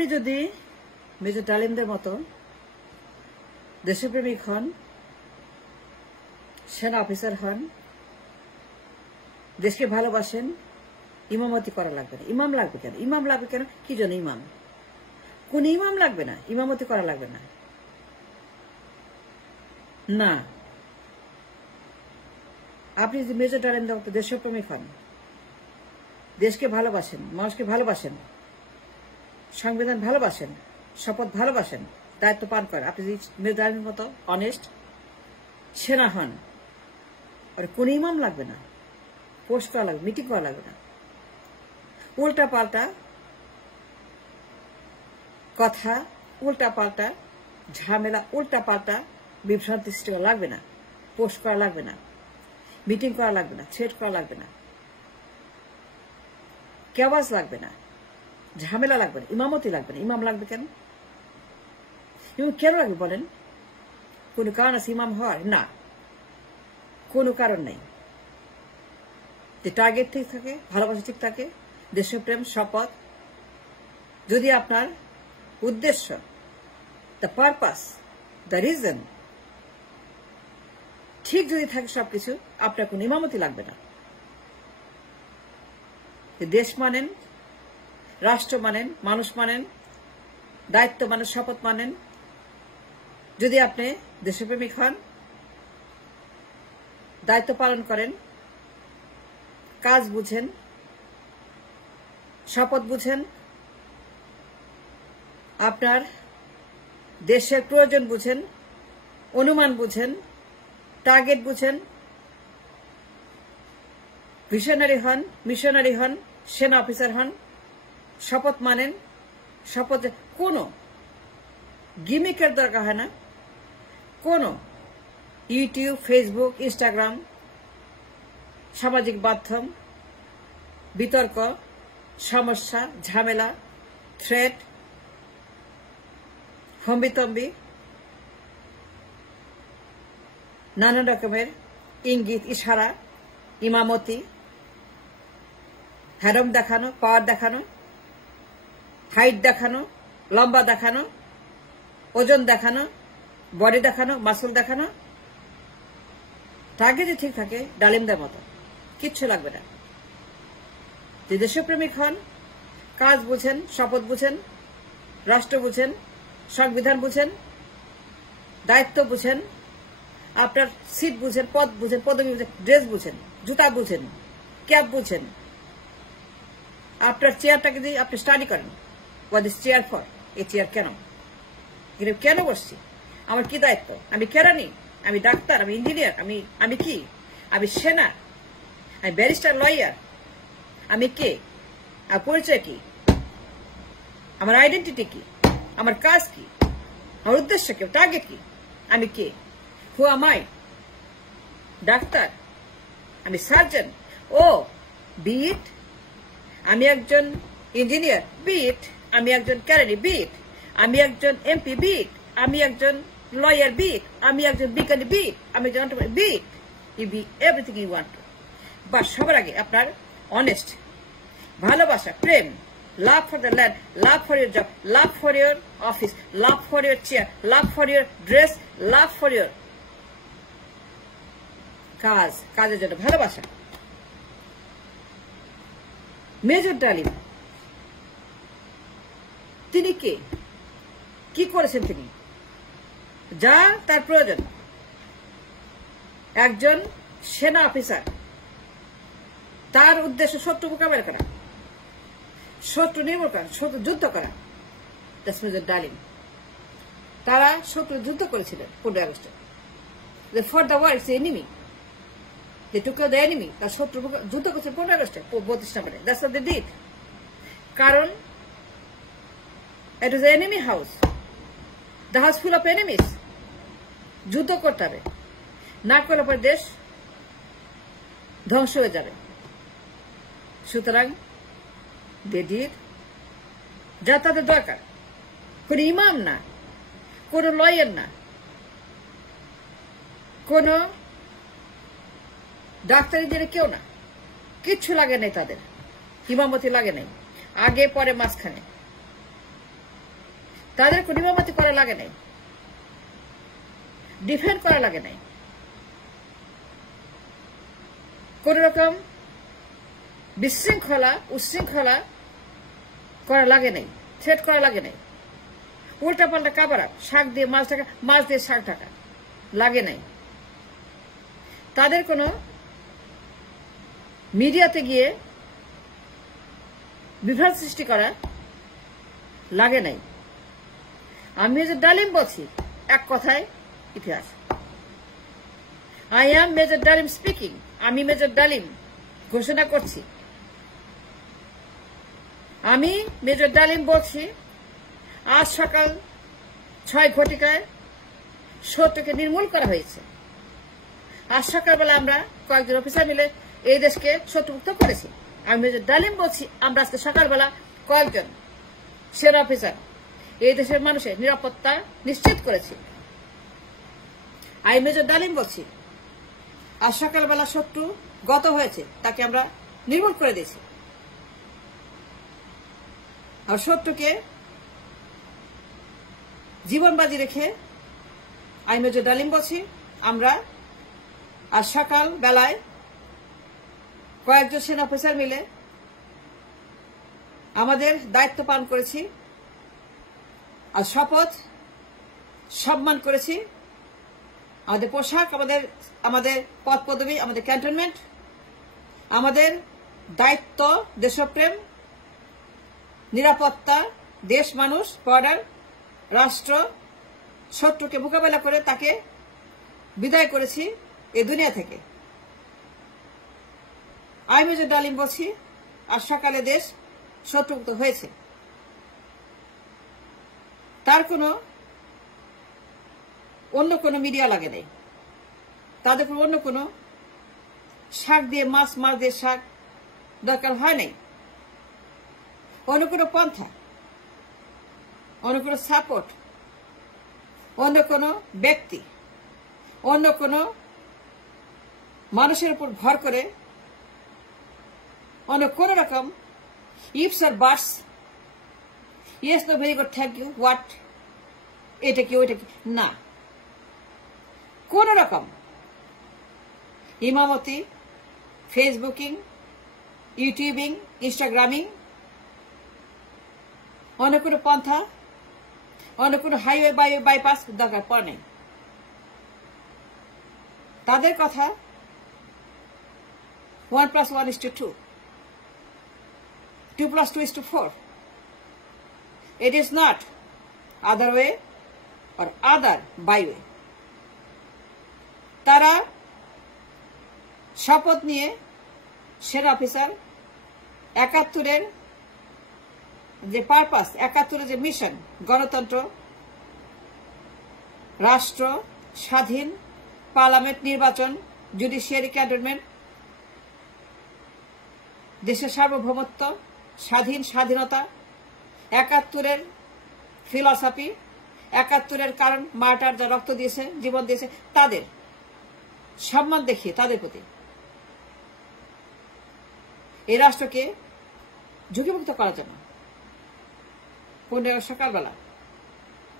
আপনি যদি মেজর ডালিমদের মতো দেশপ্রেমিক হন, সেনা অফিসার হন, দেশকে ভালোবাসেন, ইমামতি করা লাগবে না। ইমাম লাগবে কেন? ইমাম লাগবে কেন? কি জন্য ইমাম? কোন ইমাম লাগবে না, ইমামতি করা লাগবে না। না, আপনি যদি মেজর ডালিমদের মতো দেশপ্রেমিক হন, দেশকে ভালোবাসেন, মানুষকে ভালোবাসেন, সংবিধান ভালোবাসেন, শপথ ভালোবাসেন, দায়িত্ব পালন করেন, আপনি যদি মেজর ডালিমের মতো অনেস্ট সেনা হন, আর কোন ইমাম লাগবে না, পোস্ট করা লাগবে, মিটিং করা লাগবে না। উল্টা পাল্টা কথা, উল্টা পাল্টা ঝামেলা, উল্টা পাল্টা বিভ্রান্তি সৃষ্টি করা লাগবে না, পোস্ট করা লাগবে না, মিটিং করা লাগবে না, থ্রেট করা লাগবে না, কেওয়াজ লাগবে না, ঝামেলা লাগবে না, ইমামতি লাগবে না। ইমাম লাগবে কেন? ইমাম কেন লাগবে বলেন? কোন কারণ আছে ইমাম হওয়ার? না, কোনো কারণ নেই। যে টার্গেট ঠিক থাকে, ভালোবাসা ঠিক থাকে, দেশপ্রেম, শপথ, যদি আপনার উদ্দেশ্য, দ্য পারপাস, দ্য রিজন ঠিক যদি থাকে সবকিছু, আপনার কোন ইমামতি লাগবে না। দেশ মানেন, রাষ্ট্র মানেন, মানুষ মানেন, দায়িত্ব মানেন, শপথ মানেন, যদি আপনি দেশপ্রেমিক হন, দায়িত্ব পালন করেন, কাজ বুঝেন, শপথ বুঝেন, আপনার দেশের প্রয়োজন বুঝেন, অনুমান বুঝেন, টার্গেট বুঝেন, ভিশনারি হন, মিশনারি হন, সেনা অফিসার হন, শপথ মানেন, শপথে কোনো গিমিকের দরকার হয় না, কোনো ইউটিউব, ফেসবুক, ইনস্টাগ্রাম, সামাজিক মাধ্যম, বিতর্ক, সমস্যা, ঝামেলা, থ্রেট, হম্বিতম্বি, নানান রকমের ইঙ্গিত, ইশারা, ইমামতি, হ্যারম দেখানো, পাওয়ার দেখানো, হাইট দেখানো, লম্বা দেখানো, ওজন দেখানো, বডি দেখানো, মাসল দেখানো, টার্গেট যদি ঠিক থাকে ডালিমদের মতো, কিচ্ছু লাগবে না। যে দেশপ্রেমিক হন, কাজ বুঝেন, শপথ বুঝেন, রাষ্ট্র বুঝেন, সংবিধান বুঝেন, দায়িত্ব বুঝেন, আপনার সিট বুঝেন, পদ বুঝেন, পদবি বুঝেন, ড্রেস বুঝেন, জুতা বুঝেন, ক্যাপ বুঝেন, আপনার চেয়ারটাকে দিয়ে আপনি স্টাডি করেন, হোয়াট ইজ চেয়ার ফর, এই চেয়ার কেন, এখানে কেন বসছি, আমার কি দায়িত্ব, আমি কেরানি, আমি ডাক্তার, আমি ইঞ্জিনিয়ার, আমি কি, আমি সেনা, আমি ব্যারিস্টার, লয়ার, আমি কে, আমার পরিচয় কি, আমার আইডেন্টিটি কি, আমার কাজ কি, আমার উদ্দেশ্য কি, টার্গেট কি, আমি কে, হু am I? ডাক্তার, আমি সার্জন, ও বিট, আমি একজন ইঞ্জিনিয়ার, বিট, আমি একজন ক্যারেনি, বিট, আমি একজন এমপি, বিট, আমি একজন লয়ার, বিট, আমি একজন বিজ্ঞানী, বিট, আমি একজন beat, you be everything you want. বা সবার আগে আপনার অনেস্ট, ভালোবাসা, প্রেম, love for the land, love for your job, love for your office, love for your chair, love for your dress, love for your কাজ, কাজের জন্য ভালোবাসা। মেজর ডালিম তিনি কে, কি করেছেন তিনি, যা তার প্রয়োজন, একজন সেনা অফিসার, তার উদ্দেশ্য শত্রু মোকাবেলা করা, শত্রু নির্মূল করা, শত্রু যুদ্ধ করা। মেজর ডালিম তারা শত্রু যুদ্ধ করেছিলেন 15 আগস্টে। For the war, its enemy, they took out the enemy, তার শত্রু যুদ্ধ করেছেন 15 আগস্টে 32 নম্বরে। That's what they did. কারণ it was an enemy house, the house full of enemies. যুদ্ধ করতে হবে, না করলে পরে দেশ ধ্বংস হয়ে যাবে। সুতরাং they did যা তাদের দরকার। কোন ইমাম না, কোন লয়ার না, কোন ডাক্তার ইঞ্জিনিয়ার কেউ না, কিচ্ছু লাগে নাই তাদের, ইমামতি লাগে নাই, আগে পরে মাঝখানে তাদের কোনো নিয়মাতি করা লাগে নাই, ডিফেন্ড করা লাগে নাই, কোন রকম বিশৃঙ্খলা উচ্ছৃঙ্খলা করা লাগে নাই, থ্রেট করা লাগে নাই, উল্টা পাল্টা কাবার শাক দিয়ে মাছ টাকা, মাছ দিয়ে শাক টাকা লাগে নাই, তাদের কোনো মিডিয়াতে গিয়ে বিভ্রাট সৃষ্টি করা লাগে নাই। আমি মেজর ডালিম বলছি, এক কথায় ইতিহাস। আই অ্যাম মেজর ডালিম স্পিকিং, আমি মেজর ডালিম ঘোষণা করছি, আমি মেজর ডালিম বলছি, আজ সকাল 6 ঘটিকায় শত্রুকে নির্মূল করা হয়েছে। আজ সকালবেলা আমরা কয়েকজন অফিসার মিলে এই দেশকে শত্রুমুক্ত করেছি। আমি মেজর ডালিম বলছি, আমরা আজকে সকালবেলা কয়েকজন সেনা অফিসার এই দেশের মানুষের নিরাপত্তা নিশ্চিত করেছি। আমি মেজর ডালিম বলছি, আজ সকালবেলা শত্রু গত হয়েছে, তাকে আমরা নির্মূল করে দিয়েছি। আর শত্রুকে জীবন বাজি রেখে আমি মেজর ডালিম বলছি, আমরা আজ সকাল বেলায় কয়েকজন সেনা অফিসার মিলে আমাদের দায়িত্ব পালন করেছি, আর শপথ সম্মান করেছি। আমাদের পোশাক, আমাদের পদ পদবি, আমাদের ক্যান্টনমেন্ট, আমাদের দায়িত্ব, দেশপ্রেম, নিরাপত্তা, দেশ, মানুষ, বর্ডার, রাষ্ট্র, শত্রুকে মোকাবেলা করে তাকে বিদায় করেছি এই দুনিয়া থেকে। আমি মেজর ডালিম বলছি, আজ সকালে দেশ শত্রুমুক্ত হয়েছে। তার অন্য কোনো মিডিয়া লাগে নাই, তাদের অন্য কোনো শাক দিয়ে মাছ, মাছ দিয়ে শাক দরকার হয় নাই। অন্য কোনো পন্থা, অন্য কোনো সাপোর্ট, অন্য কোনো ব্যক্তি, অন্য কোনো মানুষের উপর ভর করে অন্য কোন রকম ইফস আর buts, yes no very good thank you, what, এটা কি ওইটা কি, না, কোন রকম ইমামতি, ফেসবুকিং, ইউটিউবিং, ইনস্টাগ্রামিং, অন্য কোনো পন্থা, অন্য কোনো হাইওয়ে বাইপাস দরকার পড়ে নেই। তাদের কথা 1+1=2, 2+2=4. It is not other way or other byway. তারা শপথ নিয়ে সেনা অফিসার ৭১-এর যে পারপাস, ৭১-এর যে মিশন, গণতন্ত্র, রাষ্ট্র, স্বাধীন, পার্লামেন্ট, নির্বাচন, জুডিশিয়ারি, ক্যান্টনমেন্ট, দেশের সার্বভৌমত্ব, স্বাধীনতা, ৭১-এর ফিলসফি, ৭১-এর কারণ, মার্টার যা রক্ত দিয়েছে, জীবন দিয়েছে, তাদের সম্মান দেখিয়ে তাদের প্রতি এই রাষ্ট্রকে ঝুঁকিমুক্ত করার জন্য 15 সকালবেলা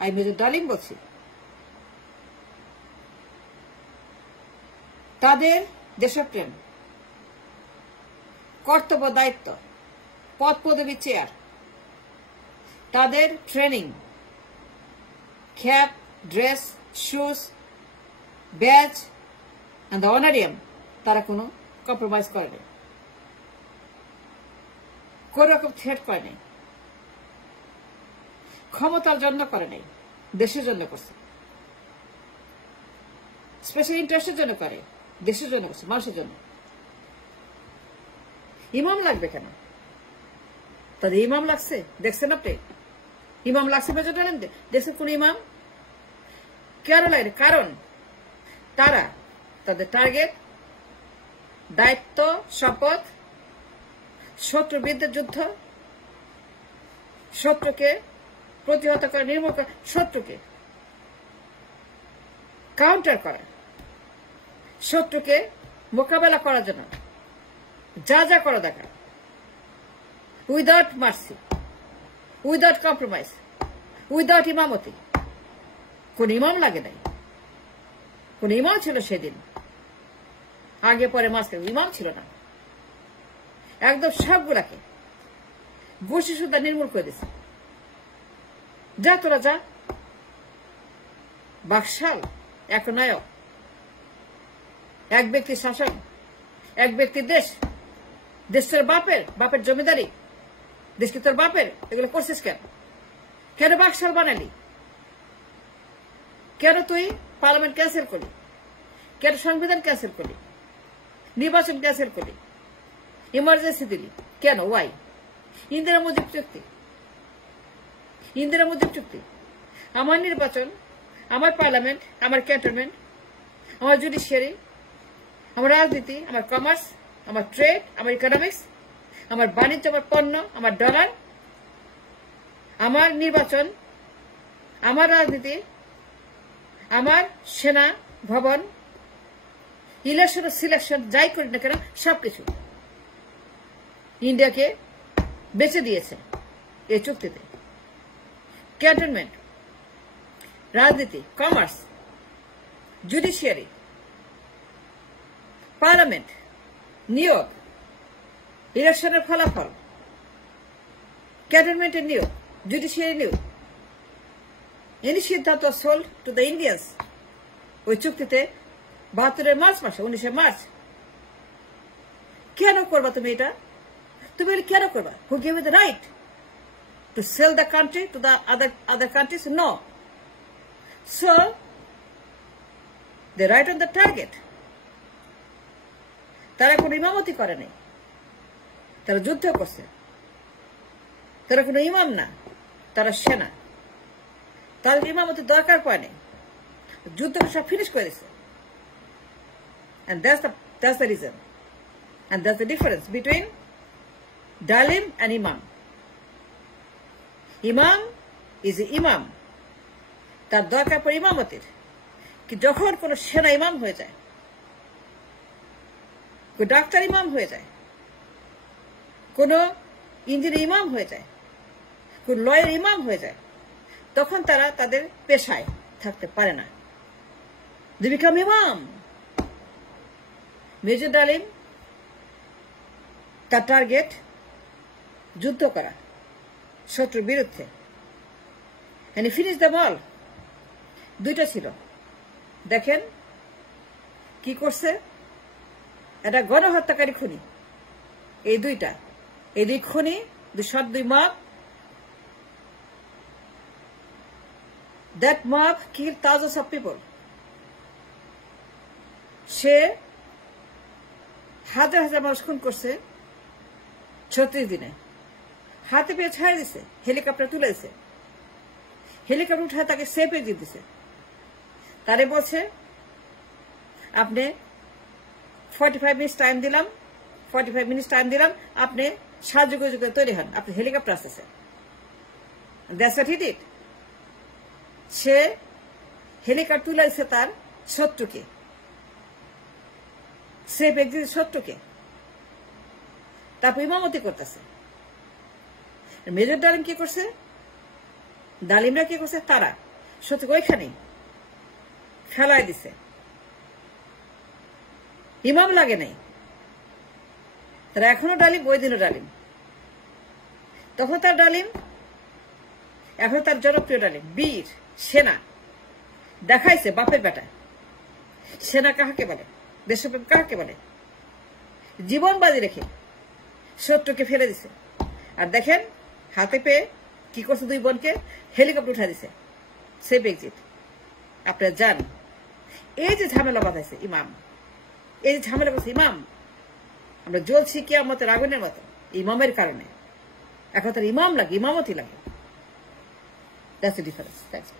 আমি মেজর ডালিম বলছি, তাদের দেশপ্রেম, কর্তব্য, দায়িত্ব, পদ পদবি, চেয়ার, তাদের training, cap, dress, shoes, badge and the honorarium, তারা কোনো কম্প্রোমাইজ করে নাই, কোন রকম থ্রেট করে নাই, ক্ষমতার জন্য করে নাই, দেশের জন্য করছে, স্পেশাল ইন্টারেস্টের জন্য করে, দেশের জন্য করছে, মানুষের জন্য। ইমাম লাগবে কেন? তাদের ইমাম লাগছে দেখছেন আপনি? ইমাম লাগছে মেজর ডালিম, দেখছেন কোন ইমাম? কেন লাগে? কারণ তারা তাদের টার্গেট, দায়িত্ব, শপথ, শত্রুর বিরুদ্ধে যুদ্ধ, শত্রুকে প্রতিহত করা, নির্মূল করা, শত্রুকে কাউন্টার করা, শত্রুকে মোকাবেলা করার জন্য যা যা করা দরকার, without mercy, without compromise, without ইমামতি। কোন ইমাম লাগে নাই, কোন ইমাম ছিল সেদিন, আগে পরে মাঝখানে ইমাম ছিল না। একদম সবগুলাকে গোষ্ঠী সুদ্ধা নির্মূল করে দিছে। যা তোরা যা, বাকশাল একনায়ক, এক ব্যক্তির শাসন, এক ব্যক্তির দেশ, দেশের বাপের জমিদারি, দেশ কি তোর বাপের? এগুলো করছিস কেন? কেন বাকশাল বানালি? কেন তুই পার্লামেন্ট ক্যান্সেল করলি? কেন সংবিধান ক্যান্সেল করলি? নির্বাচন ক্যান্সেল করলি? ইমার্জেন্সি দিলি কেন? ওয়াই? ইন্দিরা মুজিব চুক্তি, ইন্দিরা মুজিব চুক্তি। আমার নির্বাচন, আমার পার্লামেন্ট, আমার ক্যান্টনমেন্ট, আমার জুডিশিয়ারি, আমার রাজনীতি, আমার কমার্স, আমার ট্রেড, আমার ইকোনমিক্স, আমার বাণিজ্য, আমার পণ্য, আমার ডলার, আমার নির্বাচন, আমার রাজনীতি, আমার সেনা ভবন, ইলেকশন ও সিলেকশন, যাই করি না কেন সবকিছু ইন্ডিয়াকে বেচে দিয়েছে এই চুক্তিতে। ক্যান্টনমেন্ট, রাজনীতি, কমার্স, জুডিশিয়ারি, পার্লামেন্ট, নিয়োগ, ইলেকশনের ফলাফল, ক্যান্টনমেন্টের নিয়োগ, জুডিশিয়ারি নিয়োগ, এনি সিদ্ধান্ত সোল্ড টু দ্য ইন্ডিয়ান্স ওই চুক্তিতে ৭২ মার্চ মাসে, ১৯ মার্চ। কেন করবা তুমি এটা? তুমি কেন করবা? Who give you the right to sell the country to the other countries? No. So they right on the target. তারা কোনো ইমামতি করে নাই, তারা যুদ্ধ করছে। তারা কোনো ইমাম না, তারা সেনা। তাদের ইমামতির দরকার পড়ে নেই, যুদ্ধকে সব ফিনিশ করে দিচ্ছে। And that's the reason. And that's the difference between Dalim and Imam. Imam is the Imam. তার দরকার পড়ে ইমামতির। কি যখন কোন সেনা ইমাম হয়ে যায়, কোন ডাক্তার ইমাম হয়ে যায়, কোন ইঞ্জিনিয়ার ইমাম হয়ে যায়, কোন লয়ার ইমাম হয়ে যায়, তখন তারা তাদের পেশায় থাকতে পারে না। They become imam. মেজর ডালিম, তার টার্গেট যুদ্ধ করা শত্রুর বিরুদ্ধে। And he finished them all. দুইটা ছিল, দেখেন কি করছে। এটা গণহত্যাকারী খুনি, এই দুইটা, এই দুই খুনি, সৎ দুই mob. That mob killed thousands of people. সে হাজার হাজার মানুষ খুন করছে ৩৬ দিনে। হাতে পেয়ে ছাড়ে দিছে, হেলিকপ্টার তুলে দিছে, হেলিকপ্টার উঠে তাকে সেফে দিয়ে দিছে। তারে বলছে আপনি 45 মিনিট টাইম দিলাম, 45 মিনিট টাইম দিলাম, আপনি সাহায্য করে তৈরি হন, আপনি হেলিকপ্টার আসতেছে। That's what he did. Say helicopter তুলে দিছে তার শত্রুকে, সেফ একদিন শত্রুকে, তারপর ইমামতি করতেছে। মেজর ডালিম কি করছে? ডালিমরা কি করছে? তারা শত্রুকে ওইখানেই ফেলায় দিছে। ইমাম লাগে নাই, তারা এখনো ডালিম, ওই দিনও ডালিম। তখন তার ডালিম, এখন তার জনপ্রিয় ডালিম, বীর সেনা দেখাইছে। বাপের বেটা সেনা কাহাকে বলে? দেশপ্রেম কাহাকে বলে? জীবন বাজি রেখে শত্রুকে ফেলে দিছে। আর দেখেন হাতে পেয়ে কি করছে? দুই বোনকে হেলিকপ্টার উঠা দিছে, সেফ এক্সিট। আপনারা যান। এই যে ঝামেলা বাঁধাইছে ইমাম, এই যে ঝামেলা করছে ইমাম, আমরা জ্বলছি কিয়ামতের আগুনের মতো ইমামের কারণে। এখন তার ইমাম লাগে, ইমামতি লাগে। That's the difference. Thanks.